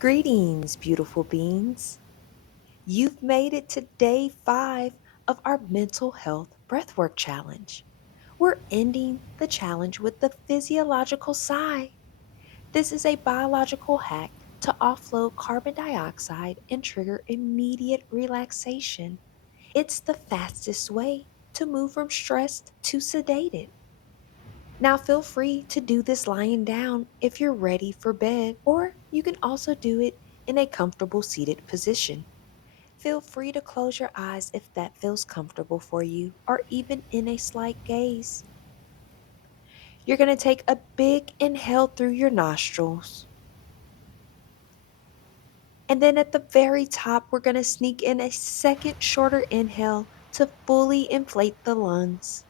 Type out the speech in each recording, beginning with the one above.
Greetings, beautiful beings. You've made it to day 5 of our mental health breathwork challenge. We're ending the challenge with the physiological sigh. This is a biological hack to offload carbon dioxide and trigger immediate relaxation. It's the fastest way to move from stressed to sedated. Now, feel free to do this lying down if you're ready for bed, or you can also do it in a comfortable seated position. Feel free to close your eyes if that feels comfortable for you, or even in a slight gaze. You're going to take a big inhale through your nostrils. And then at the very top, we're going to sneak in a second shorter inhale to fully inflate the lungs.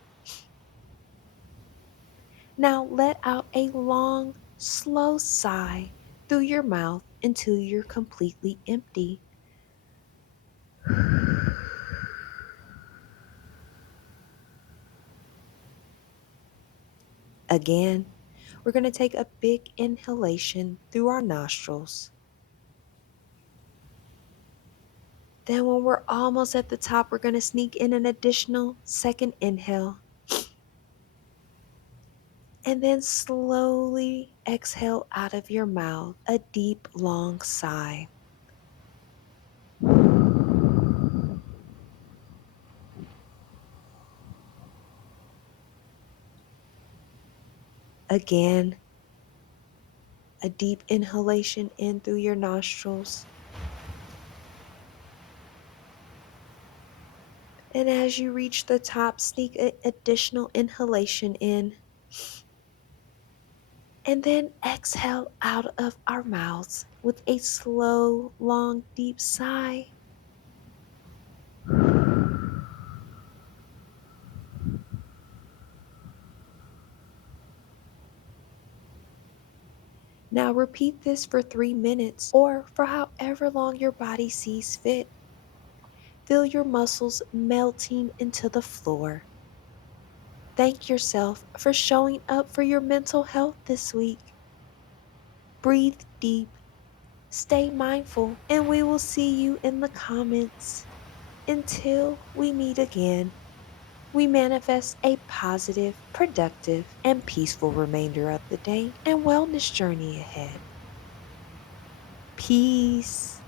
Now let out a long, slow sigh through your mouth until you're completely empty. Again, we're going to take a big inhalation through our nostrils. Then, when we're almost at the top, we're going to sneak in an additional second inhale. And then slowly exhale out of your mouth a deep, long sigh. Again, a deep inhalation in through your nostrils. And as you reach the top, sneak an additional inhalation in. And then exhale out of our mouths with a slow, long, deep sigh. Now repeat this for 3 minutes or for however long your body sees fit. Feel your muscles melting into the floor. Thank yourself for showing up for your mental health this week. Breathe deep, stay mindful, and we will see you in the comments. Until we meet again, we manifest a positive, productive, and peaceful remainder of the day and wellness journey ahead. Peace.